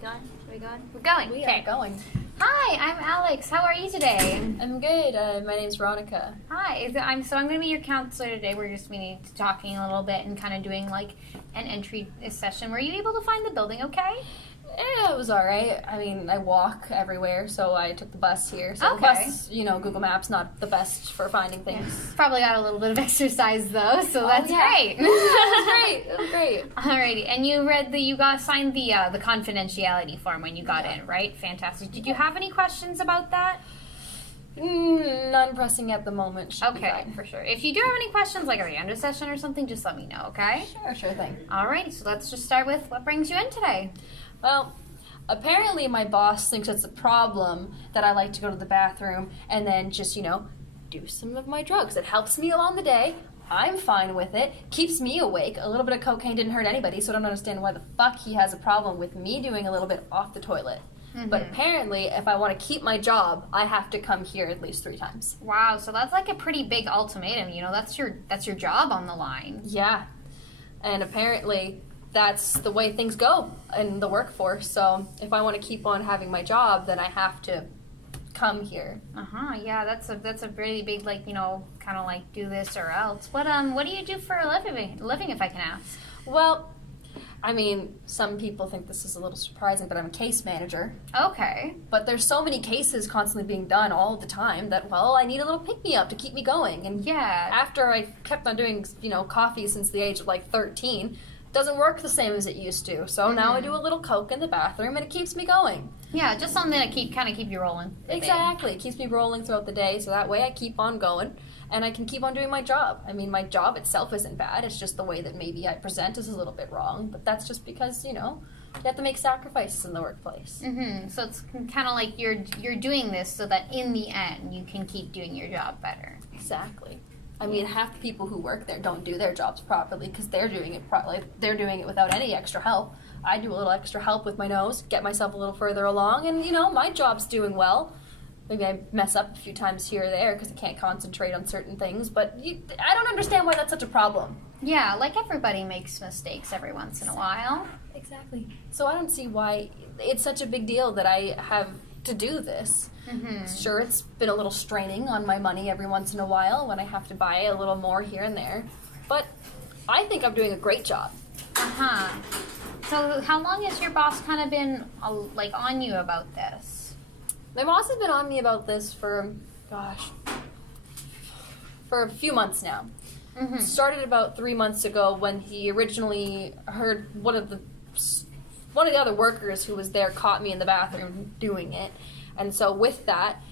going? Are we going? We're going. We okay. are going. Hi, I'm Alex. How are you today? I'm good. My name's Veronica. Hi. I'm going to be your counselor today. We're just talking a little bit and kind of doing like an entry session. Were you able to find the building okay? Yeah, it was all right. I mean, I walk everywhere, so I took the bus here. So Okay. the bus, Google Maps, not the best for finding things. Probably got a little bit of exercise though, so that's great. Yeah, it was great. Alrighty, and you read you got signed the confidentiality form when you got in, right? Fantastic. Did you have any questions about that? None pressing at the moment. Should be Okay, fine. for sure. If you do have any questions, like at the end of session or something, just let me know, okay? Sure thing. Alrighty, so let's just start with what brings you in today. Well, apparently my boss thinks it's a problem that I like to go to the bathroom and then just, do some of my drugs. It helps me along the day. I'm fine with it. Keeps me awake. A little bit of cocaine didn't hurt anybody, so I don't understand why the fuck he has a problem with me doing a little bit off the toilet. Mm-hmm. But apparently, if I want to keep my job, I have to come here at least 3 times. Wow, so that's like a pretty big ultimatum. That's your job on the line. Yeah. And apparently, that's the way things go in the workforce. So if I want to keep on having my job, then I have to come here. Yeah, that's a really big kind of like do this or else. What do you do for a living if I can ask? Well, I mean, some people think this is a little surprising, but I'm a case manager. Okay. But there's so many cases constantly being done all the time that, well, I need a little pick-me-up to keep me going. And Yeah. after I kept on doing, coffee since the age of 13, it doesn't work the same as it used to. So now I do a little coke in the bathroom and it keeps me going. Yeah, just something to keep you rolling. Exactly. It keeps me rolling throughout the day, so that way I keep on going and I can keep on doing my job. I mean, my job itself isn't bad. It's just the way that maybe I present is a little bit wrong, but that's just because, you have to make sacrifices in the workplace. Mm-hmm. So it's kind of like you're doing this so that in the end you can keep doing your job better. Exactly. I mean, half the people who work there don't do their jobs properly because they're doing it they're doing it without any extra help. I do a little extra help with my nose, get myself a little further along, and, my job's doing well. Maybe I mess up a few times here or there because I can't concentrate on certain things, but I don't understand why that's such a problem. Yeah, like everybody makes mistakes every once in a while. Exactly. So I don't see why it's such a big deal that I have to do this. Mm-hmm. Sure, it's been a little straining on my money every once in a while when I have to buy a little more here and there, but I think I'm doing a great job. So how long has your boss kind of been on you about this? My boss has been on me about this for a few months now. Mm-hmm. Started about 3 months ago when he originally heard one of the other workers who was there caught me in the bathroom doing it. And so with that,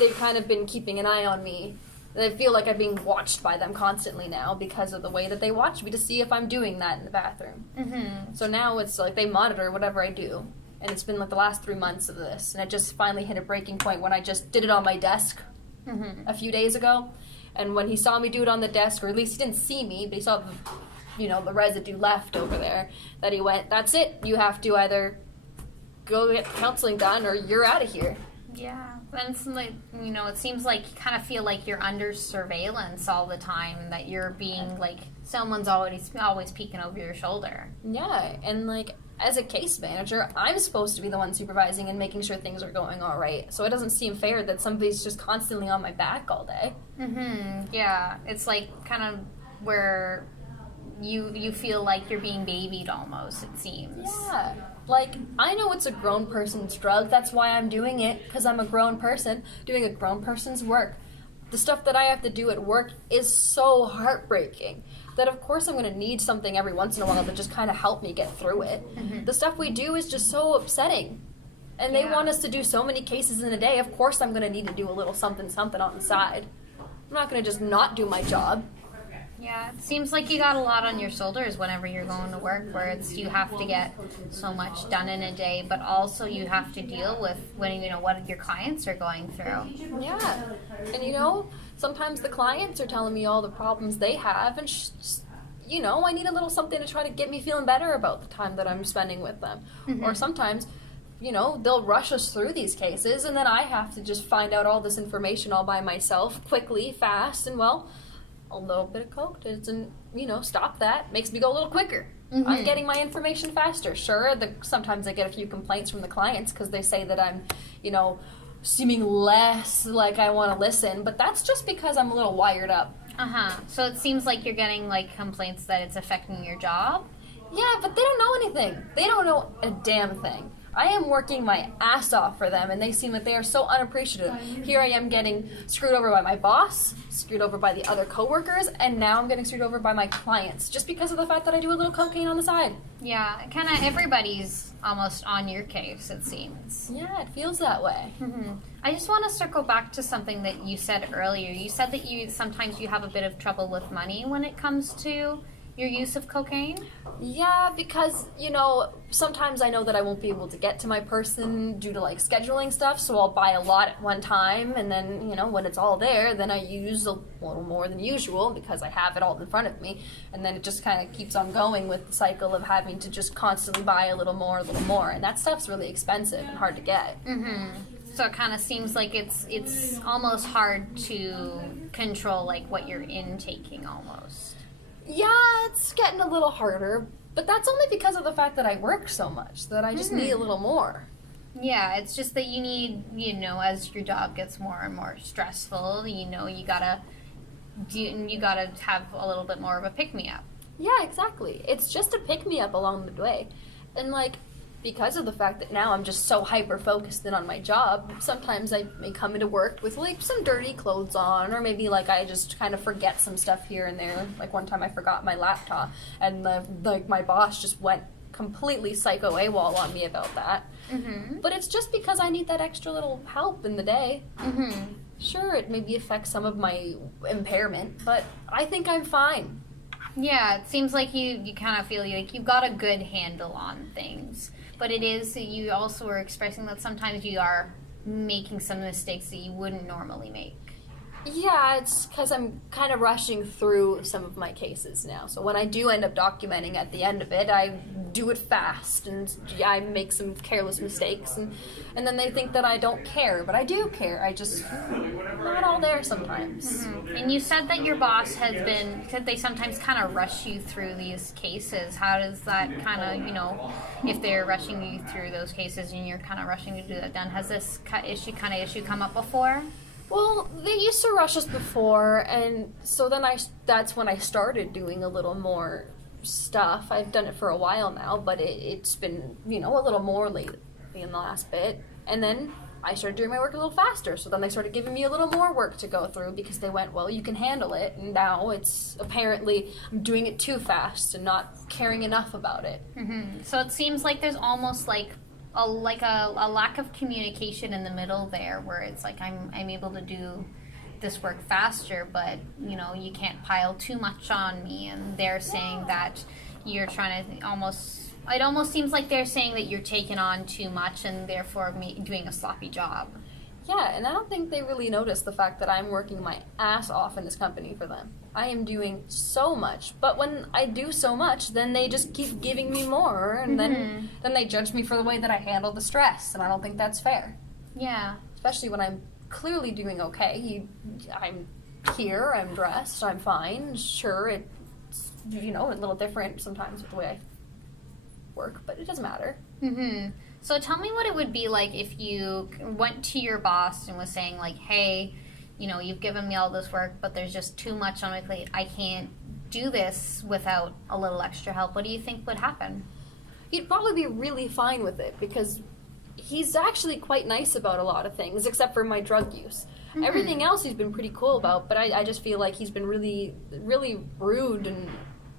they've kind of been keeping an eye on me. I feel like I'm being watched by them constantly now because of the way that they watch me to see if I'm doing that in the bathroom. Mm-hmm. So now it's like they monitor whatever I do. And it's been the last 3 months of this. And it just finally hit a breaking point when I just did it on my desk a few days ago. And when he saw me do it on the desk, or at least he didn't see me, but he saw the residue left over there, that he went, that's it. You have to either go get counseling done or you're out of here. Yeah, and it's it seems like you kind of feel like you're under surveillance all the time, that you're being someone's always peeking over your shoulder. Yeah, and as a case manager, I'm supposed to be the one supervising and making sure things are going all right. So it doesn't seem fair that somebody's just constantly on my back all day. Mm-hmm. Yeah, it's kind of where you feel like you're being babied almost, it seems. Yeah. I know it's a grown person's drug. That's why I'm doing it, because I'm a grown person doing a grown person's work. The stuff that I have to do at work is so heartbreaking that of course I'm going to need something every once in a while to just kind of help me get through it. Mm-hmm. The stuff we do is just so upsetting. And they want us to do so many cases in a day. Of course I'm going to need to do a little something on the side. I'm not going to just not do my job. Yeah, it seems like you got a lot on your shoulders whenever you're going to work, where you have to get so much done in a day, but also you have to deal with what your clients are going through. Yeah, and sometimes the clients are telling me all the problems they have, and I need a little something to try to get me feeling better about the time that I'm spending with them. Mm-hmm. Or sometimes, they'll rush us through these cases, and then I have to just find out all this information all by myself, quickly, fast, and a little bit of coke doesn't, stop that. Makes me go a little quicker. I'm getting my information faster. Sure, sometimes I get a few complaints from the clients because they say that I'm, seeming less like I want to listen, but that's just because I'm a little wired up. So it seems like you're getting like complaints that it's affecting your job. Yeah, but they don't know anything. They don't know a damn thing. I am working my ass off for them, and they seem like they are so unappreciative. Here I am getting screwed over by my boss, screwed over by the other coworkers, and now I'm getting screwed over by my clients, just because of the fact that I do a little cocaine on the side. Yeah, kind of everybody's almost on your case, it seems. Yeah, it feels that way. I just want to circle back to something that you said earlier. You said that sometimes you have a bit of trouble with money when it comes to your use of cocaine? Yeah, because, sometimes I know that I won't be able to get to my person due to, scheduling stuff, so I'll buy a lot at one time, and then, when it's all there, then I use a little more than usual because I have it all in front of me, and then it just kind of keeps on going with the cycle of having to just constantly buy a little more, and that stuff's really expensive and hard to get. So it kind of seems like it's almost hard to control, what you're intaking almost. Yeah, it's getting a little harder, but that's only because of the fact that I work so much, that I just need a little more. Yeah, it's just that you need, as your job gets more and more stressful, you gotta have a little bit more of a pick-me-up. Yeah, exactly. It's just a pick-me-up along the way. And, because of the fact that now I'm just so hyper-focused in on my job, sometimes I may come into work with, some dirty clothes on, or maybe, I just kind of forget some stuff here and there. One time I forgot my laptop, and, my boss just went completely psycho AWOL on me about that. But it's just because I need that extra little help in the day. Sure, it maybe affects some of my impairment, but I think I'm fine. Yeah, it seems like you kind of feel like you've got a good handle on things. But it is that you also are expressing that sometimes you are making some mistakes that you wouldn't normally make. Yeah, it's because I'm kind of rushing through some of my cases now. So when I do end up documenting at the end of it, I do it fast, and I make some careless mistakes, and then they think that I don't care, but I do care. I just not all there sometimes. And you said that your boss said they sometimes kind of rush you through these cases. How does that kind of, if they're rushing you through those cases and you're kind of rushing to do that done, has this issue come up before? Well, they used to rush us before, and so then that's when I started doing a little more stuff. I've done it for a while now, but it's been, a little more lately in the last bit. And then I started doing my work a little faster, so then they started giving me a little more work to go through because they went, well, you can handle it, and now it's apparently I'm doing it too fast and not caring enough about it. So it seems like there's almost a lack of communication in the middle there, where it's I'm able to do this work faster, but you can't pile too much on me, and they're saying that you're trying to it almost seems like they're saying that you're taking on too much and therefore doing a sloppy job. Yeah, and I don't think they really notice the fact that I'm working my ass off in this company for them. I am doing so much, but when I do so much, then they just keep giving me more, and then they judge me for the way that I handle the stress, and I don't think that's fair. Yeah. Especially when I'm clearly doing okay. I'm here, I'm dressed, I'm fine. Sure, it's, a little different sometimes with the way I work, but it doesn't matter. So tell me what it would be like if you went to your boss and was saying, hey, you've given me all this work, but there's just too much on my plate. I can't do this without a little extra help. What do you think would happen? He'd probably be really fine with it because he's actually quite nice about a lot of things, except for my drug use. Everything else he's been pretty cool about, but I just feel like he's been really, really rude and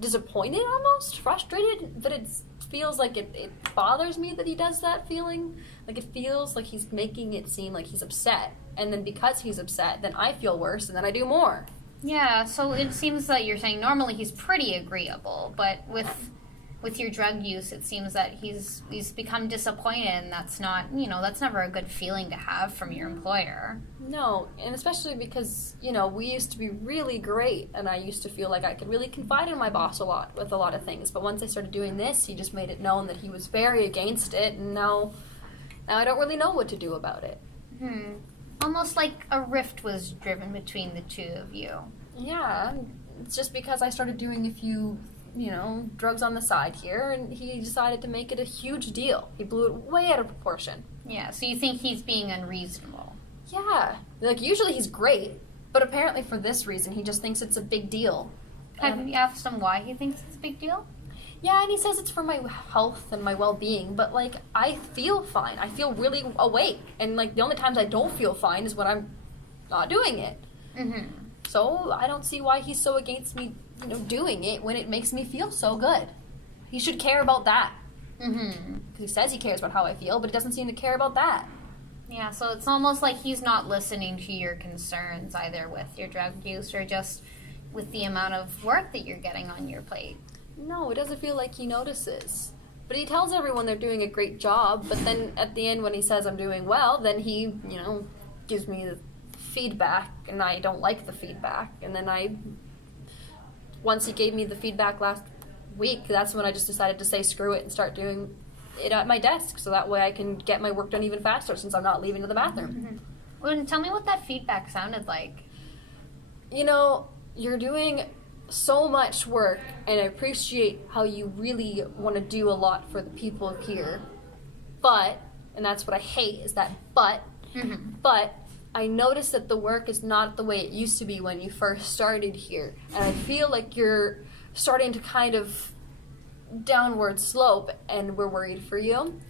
disappointed almost, frustrated, but it feels like it bothers me that he does that feeling. It feels like he's making it seem like he's upset, and then because he's upset, then I feel worse, and then I do more. Yeah, so it seems that you're saying normally he's pretty agreeable, but with your drug use, it seems that he's become disappointed, and that's not, that's never a good feeling to have from your employer. No, and especially because, we used to be really great, and I used to feel like I could really confide in my boss a lot with a lot of things, but once I started doing this, he just made it known that he was very against it, and now I don't really know what to do about it. Almost like a rift was driven between the two of you. Yeah, it's just because I started doing a few drugs on the side here, and he decided to make it a huge deal. He blew it way out of proportion. Yeah, so you think he's being unreasonable? Yeah. Like, usually he's great, but apparently for this reason, he just thinks it's a big deal. Have you asked him why he thinks it's a big deal? Yeah, and he says it's for my health and my well-being, but, like, I feel fine. I feel really awake. And, like, the only times I don't feel fine is when I'm not doing it. Mm-hmm. So I don't see why he's so against me, doing it when it makes me feel so good. He should care about that. Mm-hmm. Because he says he cares about how I feel, but he doesn't seem to care about that. Yeah, so it's almost like he's not listening to your concerns either with your drug use or just with the amount of work that you're getting on your plate. No, it doesn't feel like he notices. But he tells everyone they're doing a great job, but then at the end when he says I'm doing well, then he, gives me the feedback, and I don't like the feedback. And then once he gave me the feedback last week, that's when I just decided to say screw it and start doing it at my desk, so that way I can get my work done even faster since I'm not leaving to the bathroom. Mm-hmm. Well, tell me what that feedback sounded like. You're doing so much work, and I appreciate how you really want to do a lot for the people here. But, and that's what I hate, is that but, but I noticed that the work is not the way it used to be when you first started here. And I feel like you're starting to kind of downward slope, and we're worried for you.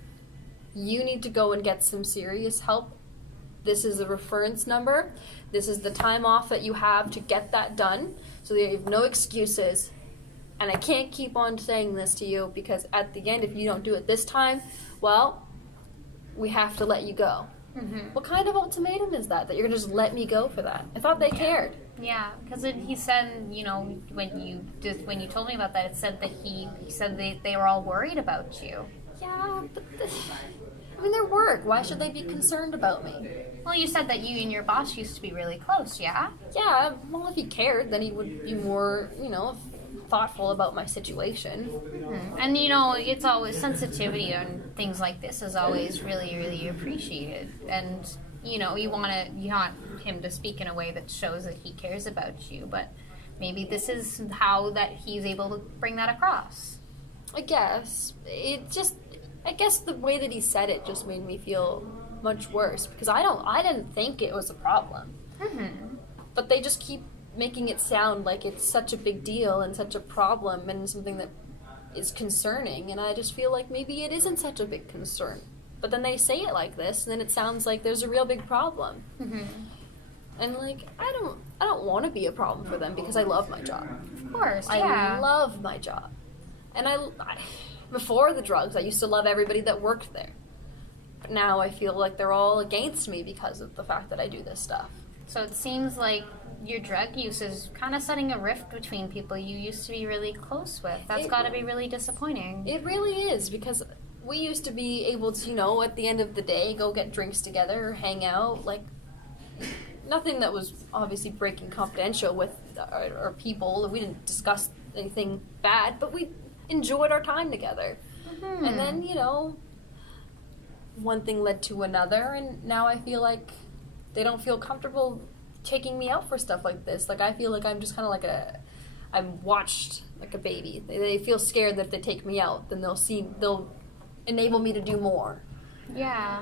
You need to go and get some serious help. This is a reference number. This is the time off that you have to get that done, so that you have no excuses. And I can't keep on saying this to you, because at the end, if you don't do it this time, well, we have to let you go. Mm-hmm. What kind of ultimatum is that you're going to just let me go for that? I thought they cared. Yeah, because he said, when you told me about that, it said that he said they were all worried about you. Yeah, but their work. Why should they be concerned about me? Well, you said that you and your boss used to be really close, yeah? Yeah, well, if he cared, then he would be more, thoughtful about my situation. Mm-hmm. And, it's always sensitivity and things like this is always really, really appreciated. And, you want him to speak in a way that shows that he cares about you, but maybe this is how that he's able to bring that across. I guess. I guess the way that he said it just made me feel much worse, because I didn't think it was a problem. Mm-hmm. But they just keep making it sound like it's such a big deal and such a problem and something that is concerning, and I just feel like maybe it isn't such a big concern. But then they say it like this, and then it sounds like there's a real big problem. Mm-hmm. And I don't want to be a problem for them, because I love my job. Of course, yeah. I love my job. And I before the drugs, I used to love everybody that worked there. But now I feel like they're all against me because of the fact that I do this stuff. So it seems like your drug use is kind of setting a rift between people you used to be really close with. That's got to be really disappointing. It really is, because we used to be able to, at the end of the day, go get drinks together, hang out, nothing that was obviously breaking confidential with our people. We didn't discuss anything bad, but we enjoyed our time together. Mm-hmm. And then, one thing led to another, and now I feel like they don't feel comfortable taking me out for stuff like this. I feel like I'm just kind of I'm watched like a baby. They feel scared that if they take me out, then they'll enable me to do more. Yeah.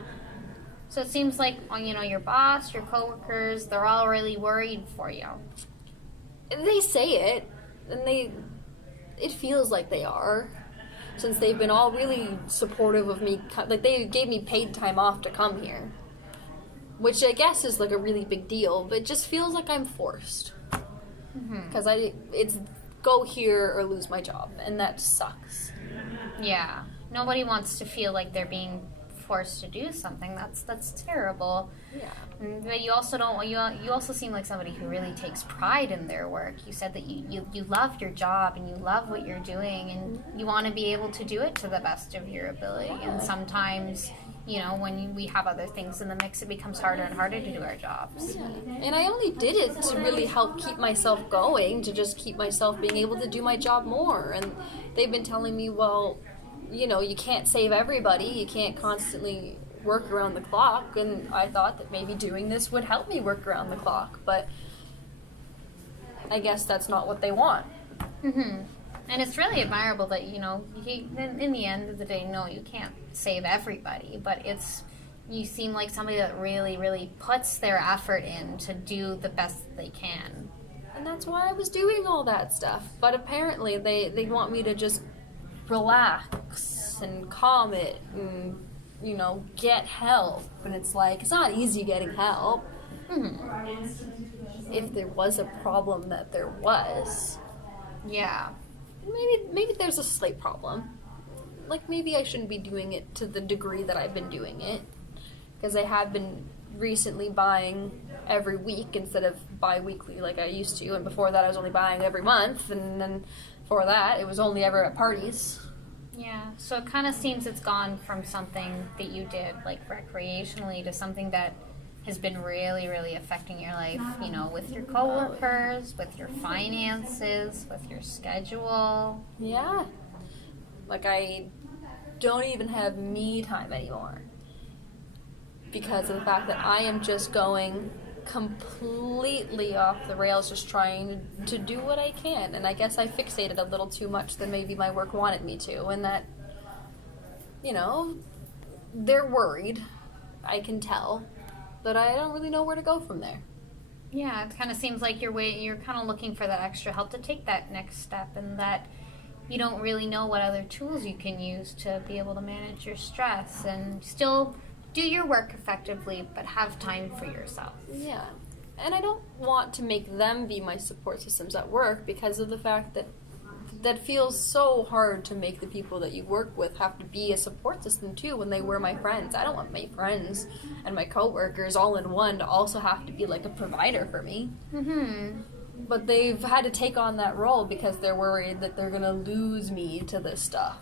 So it seems like, your boss, your coworkers, they're all really worried for you. They say it, and it feels like they are, since they've been all really supportive of me. They gave me paid time off to come here, which I guess is a really big deal, but it just feels like I'm forced. Because it's go here or lose my job, and that sucks. Yeah. Nobody wants to feel like they're being forced to do something. That's terrible. Yeah. But you also don't. You also seem like somebody who really takes pride in their work. You said that you love your job and you love what you're doing, and you want to be able to do it to the best of your ability. And sometimes, when we have other things in the mix, it becomes harder and harder to do our jobs. And I only did it to really help keep myself going, to just keep myself being able to do my job more. And they've been telling me, well, you can't save everybody. You can't constantly work around the clock. And I thought that maybe doing this would help me work around the clock. But I guess that's not what they want. Mm-hmm. And it's really admirable that, you know, in the end of the day, no, you can't save everybody, but you seem like somebody that really, really puts their effort in to do the best they can. And that's why I was doing all that stuff. But apparently they want me to just relax and calm it and, you know, get help. And it's like, it's not easy getting help. If there was a problem that there was. Yeah. Maybe there's a slight problem. Like, maybe I shouldn't be doing it to the degree that I've been doing it. Because I have been recently buying every week instead of bi-weekly like I used to. And before that I was only buying every month. And then before that it was only ever at parties. Yeah, so it kind of seems it's gone from something that you did, like, recreationally to something that has been really, really affecting your life, you know, with your coworkers, with your finances, with your schedule. Yeah. Like, I don't even have me time anymore. Because of the fact that I am just going completely off the rails, just trying to do what I can. And I guess I fixated a little too much than maybe my work wanted me to. And that, you know, they're worried. I can tell. But I don't really know where to go from there. Yeah, it kind of seems like you're kind of looking for that extra help to take that next step, and that you don't really know what other tools you can use to be able to manage your stress and still do your work effectively, but have time for yourself. Yeah. And I don't want to make them be my support systems at work because of the fact that feels so hard to make the people that you work with have to be a support system too when they were my friends. I don't want my friends and my coworkers all in one to also have to be like a provider for me. But they've had to take on that role because they're worried that they're going to lose me to this stuff.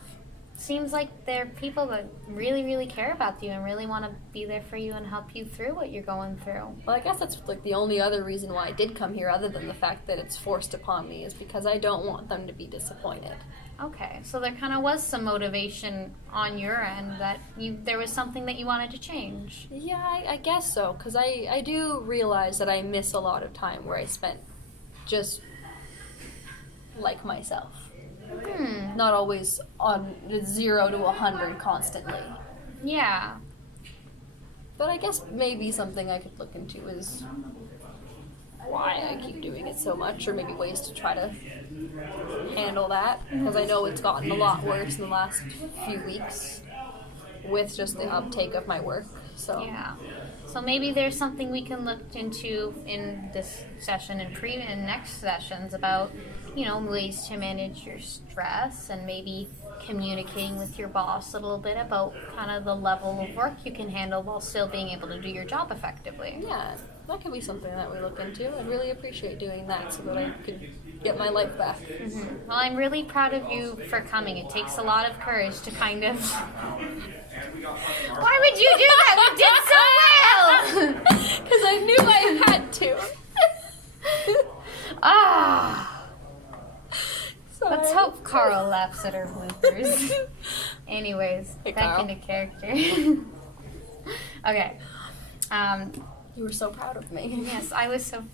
Seems like they're people that really, really care about you and really want to be there for you and help you through what you're going through. Well, I guess that's like the only other reason why I did come here, other than the fact that it's forced upon me, is because I don't want them to be disappointed. Okay, so there kind of was some motivation on your end that there was something that you wanted to change. Yeah, I guess so, because I do realize that I miss a lot of time where I spent just like myself. Not always on 0 to 100 constantly. Yeah. But I guess maybe something I could look into is why I keep doing it so much, or maybe ways to try to handle that, because I know it's gotten a lot worse in the last few weeks with just the uptake of my work. So yeah. So maybe there's something we can look into in this session and next sessions about, you know, ways to manage your stress and maybe communicating with your boss a little bit about kind of the level of work you can handle while still being able to do your job effectively. Yeah, that could be something that we look into. I'd really appreciate doing that so that I could get my life back. Well, I'm really proud of you for coming. It takes a lot of courage to kind of... Why would you do that? You did so well! Because I knew I had to. Sorry. Let's hope Carl laughs at her bloopers. Anyways, Hey, back Carl. into character. Okay. You were so proud of me. Yes, I was so